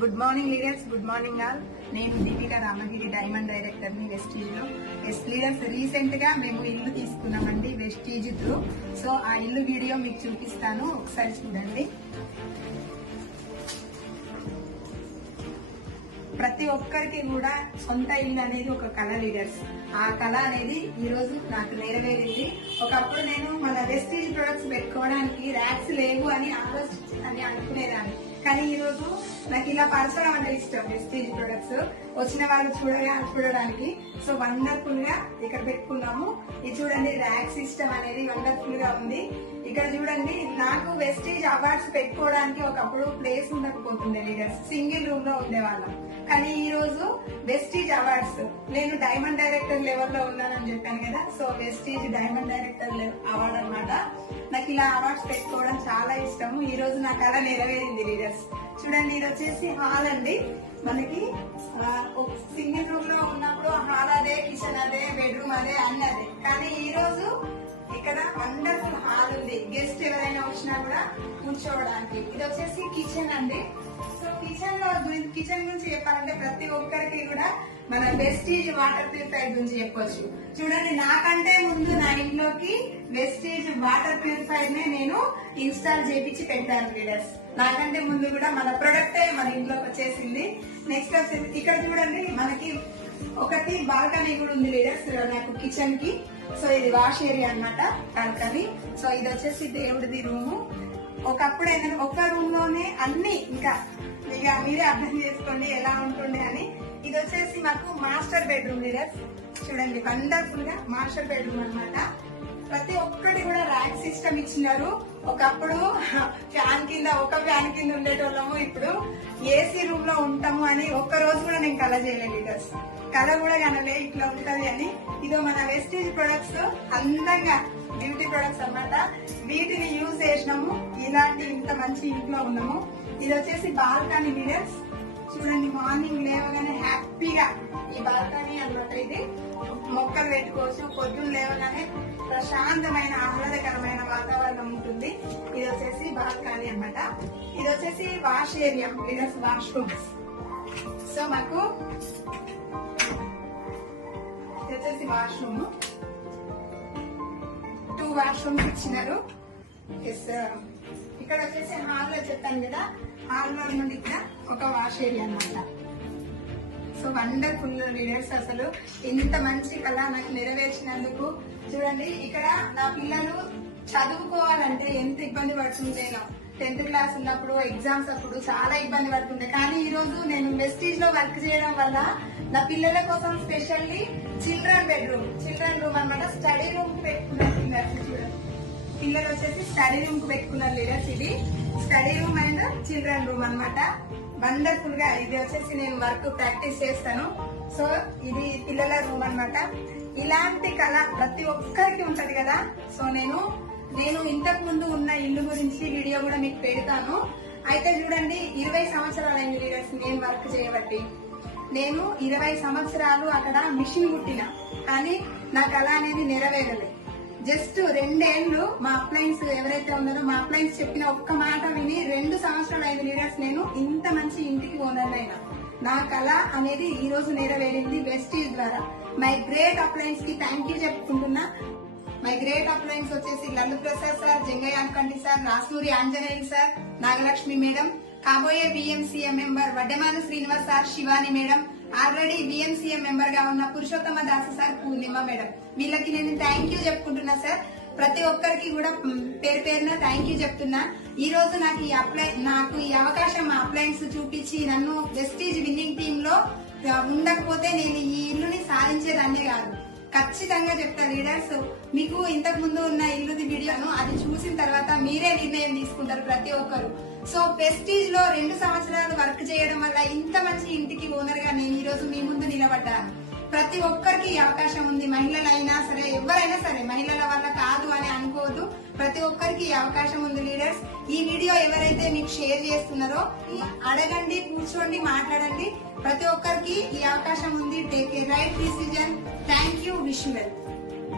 Good morning leaders good morning all నేను Deepika Ramagiri diamond డైరెక్టర్ని వెస్టీజ్లో. Yes leaders రీసెంట్గా మేము ఇల్లు తీసుకున్నామండి వెస్టీజ్ త్రూ సో ఆ ఇల్లు వీడియో మీకు చూపిస్తాను. ఒకసారి చూడండి. ప్రతి ఒక్కరికి కూడా సొంత ఇల్లు అనేది ఒక కళ లీడర్స్ ఆ కళ అనేది ఈ రోజు నాకు నెరవేరింది. ఒకప్పుడు నేను మన వెస్టీజ్ ప్రొడక్ట్స్ పెట్టుకోవడానికి ర్యాక్స్ లేవు అని ఆలోచించి అని అనుకునేదాన్ని. కానీ ఈ రోజు నాకు ఇలా పరచడం అంటే ఇష్టం వెస్టీజ్ ప్రొడక్ట్స్ వచ్చిన వాళ్ళు చూడగా చూడడానికి. సో వండర్ఫుల్గా ఇక్కడ పెట్టుకున్నాము. ఇది చూడండి ర్యాక్ సిస్టమ్ అనేది వండర్ఫుల్గా ఉంది. ఇక్కడ చూడండి నాకు వెస్టీజ్ అవార్డ్స్ పెట్టుకోవడానికి ఒకప్పుడు ప్లేస్ ఉండకపోతుండే లీడర్స్ సింగిల్ రూమ్లో ఉండేవాళ్ళం. కానీ ఈ రోజు వెస్టీజ్ అవార్డ్స్ నేను డైమండ్ డైరెక్టర్ లెవెల్లో ఉన్నానని చెప్పాను కదా so Vestige diamond director award అనమాట ఇలా అవార్డ్స్ పెట్టుకోవడం చాలా ఇష్టం ఈ రోజు నాకు కళ నెరవేరింది లీడర్స్. చూడండి ఇది వచ్చేసి హాల్ అండి. మనకి సింగిల్ రూమ్లో ఉన్నప్పుడు హాల్ అదే కిచెన్ అదే బెడ్రూమ్ అదే అన్నదే కానీ ఈ రోజు ఇక్కడ వండర్ఫుల్ హాల్ ఉంది. గెస్ట్ ఎవరైనా వచ్చినా కూడా కూర్చోవడానికి. ఇది వచ్చేసి కిచెన్ అండి. సో కిచెన్లో కిచెన్ గురించి చెప్పాలంటే ప్రతి ఒక్కరికి కూడా మన బెస్టీజ్ వాటర్ ప్యూరిఫైర్ గురించి చెప్పొచ్చు. చూడండి నాకంటే ముందు లోకి వెస్టేజ్ వాటర్ ప్యూరిఫైర్ నే నేను ఇన్స్టాల్ చేపించి పెట్టాను లీడర్స్ నాకంటే ముందు కూడా మన ప్రొడక్టే మన ఇంట్లోకి వచ్చేసింది. నెక్స్ట్ వచ్చేసి ఇక్కడ చూడండి మనకి ఒకటి బాల్కనీ కూడా ఉంది లీడర్స్ నాకు కిచెన్కి. సో ఇది వాష్ ఏరియా అన్నమాట బాల్కనీ సో ఇది వచ్చేసి దేవుడిది రూము ఒకప్పుడు ఏంటంటే ఒక్క రూమ్లోనే అన్ని ఇంకా ఇక మీరే అర్థం చేసుకోండి ఎలా ఉంటుండే అని. ఇది వచ్చేసి మాకు మాస్టర్ బెడ్రూమ్ లీడర్స్ చూడండి వండర్ఫుల్గా మాస్టర్ బెడ్రూమ్ అన్నమాట. ప్రతి ఒక్కటి కూడా ర్యాక్ సిస్టమ్ ఇచ్చినారు. ఒకప్పుడు ఫ్యాన్ కింద ఒక ఫ్యాన్ కింద ఉండేటోళ్ళము. ఇప్పుడు ఏసీ రూమ్లో ఉంటాము అని ఒక్క రోజు కూడా నేను కళ చేయలేదు లీడర్స్ కళ కూడా కనలే ఇట్లా ఉంటది అని. ఇదో మన వెస్టేజ్ ప్రొడక్ట్స్ అందంగా బ్యూటీ ప్రొడక్ట్స్ అన్నమాట. వీటిని యూజ్ చేసినాము. ఇలాంటి ఇంత మంచి ఇంట్లో ఉన్నాము. ఇది వచ్చేసి బాల్కనీ లీడర్స్ చూడండి మార్నింగ్ లేవగానే హ్యాపీగా ఈ బాల్కనీ అనమాట ఇది. మొక్కలు పెట్టుకోవచ్చు పొద్దున్న లేవగానే ప్రశాంతమైన ఆహ్లాదకరమైన వాతావరణం ఉంటుంది. ఇది వచ్చేసి బాల్కనీ అన్నమాట. ఇది వచ్చేసి wash area leaders washrooms so మాకు ఇది వచ్చేసి వాష్రూమ్ టూ వాష్రూమ్స్ ఇచ్చినారు. ఎస్ ఇక్కడ వచ్చేసి హాల్ చెప్పాను కదా హాల్ నుండి ఇక్కడ ఒక వాష్ ఏరియా అన్నమాట. సో వండర్ఫుల్ లీడర్స్ అసలు. ఇంత మంచి కళ నాకు నెరవేర్చినందుకు. చూడండి ఇక్కడ నా పిల్లలు చదువుకోవాలంటే ఎంత ఇబ్బంది పడుతుందేనో టెన్త్ క్లాస్ ఉన్నప్పుడు ఎగ్జామ్స్ అప్పుడు చాలా ఇబ్బంది పడుతుండే. కానీ ఈ రోజు నేను వెస్టీజ్లో వర్క్ చేయడం వల్ల నా పిల్లల కోసం specially children bedroom children room అన్నమాట స్టడీ రూమ్కు పెట్టుకున్నారు లీడర్స్ చూడండి పిల్లలు వచ్చేసి స్టడీ రూమ్కు పెట్టుకున్నారు లీడర్స్ ఇది. Study room and children room అన్నమాట. వండర్ఫుల్గా ఇది వచ్చేసి నేను వర్క్ ప్రాక్టీస్ చేస్తాను. సో ఇది పిల్లల రూమ్ అన్నమాట. ఇలాంటి కళ ప్రతి ఒక్కరికి ఉంటది కదా. సో నేను నేను ఇంతకు ముందు ఉన్న ఇల్లు గురించి వీడియో కూడా మీకు పెడతాను. అయితే చూడండి ఇరవై సంవత్సరాలు అయింది లీడర్స్ నేను వర్క్ చేయబట్టి. నేను ఇరవై సంవత్సరాలు అక్కడ మిషన్ కుట్టిన. కానీ నా కళ అనేది నెరవేరలేదు. జస్ట్ రెండేళ్ళు మా అప్లయన్స్ ఎవరైతే ఉన్నారో మా అప్లయన్స్ చెప్పిన ఒక్క మాట విని రెండు సంవత్సరాలు ఐదు లీడర్స్ నేను ఇంత మంచి ఇంటికి ఓనర్ అయినా నా కళ అనేది ఈ రోజు నెరవేరింది వెస్టీజ్ ద్వారా. మై గ్రేట్ అప్లయన్స్కి థ్యాంక్ యూ చెప్పుకుంటున్నా. మై గ్రేట్ అప్లయన్స్ వచ్చేసి Lallu Prasad sir Jangaiah Ankanti sir Rasuri Anjaneyulu sir Nagalakshmi madam కాబోయే BMCM member Vaddamana Srinivas sir Shivani madam already BMCM మెంబర్గా ఉన్న పురుషోత్తమ దాస సార్ పూర్ణిమ మేడం. వీళ్ళకి నేను థ్యాంక్ యూ చెప్పుకుంటున్నా సార్ ప్రతి ఒక్కరికి కూడా పేరు పేరున థ్యాంక్ యూ చెప్తున్నా. ఈ రోజు నాకు ఈ అప్లై నాకు ఈ అవకాశం అప్లయన్స్ చూపించి నన్ను వెస్టీజ్ విన్నింగ్ టీమ్లో ఉండకపోతే నేను ఈ ఇల్లుని సాధించేదాన్నే కాదు. ఖచ్చితంగా చెప్తా లీడర్స్ మీకు ఇంతకు ముందు ఉన్న ఇల్లుది వీడియోను అది చూసిన తర్వాత మీరే నిర్ణయం తీసుకుంటారు ప్రతి ఒక్కరు. సో ప్రెస్టీజ్లో రెండు సంవత్సరాలు వర్క్ చేయడం వల్ల ఇంత మంచి ఇంటికి ఓనర్గా నేను ఈ రోజు మీ ముందు నిలబడ్డాను. ప్రతి ఒక్క ఈ అవకాశం ఉంది. మహిళలైనా సరే ఎవరైనా సరే మహిళల వల్ల కాదు అని అనుకోవద్దు. ప్రతి ఒక్కరికి ఈ అవకాశం ఉంది లీడర్స్. ఈ వీడియో ఎవరైతే మీకు షేర్ చేస్తున్నారో అడగండి కూర్చోండి మాట్లాడండి. ప్రతి ఒక్కరికి ఈ అవకాశం ఉంది. Take a right decision thank you wish well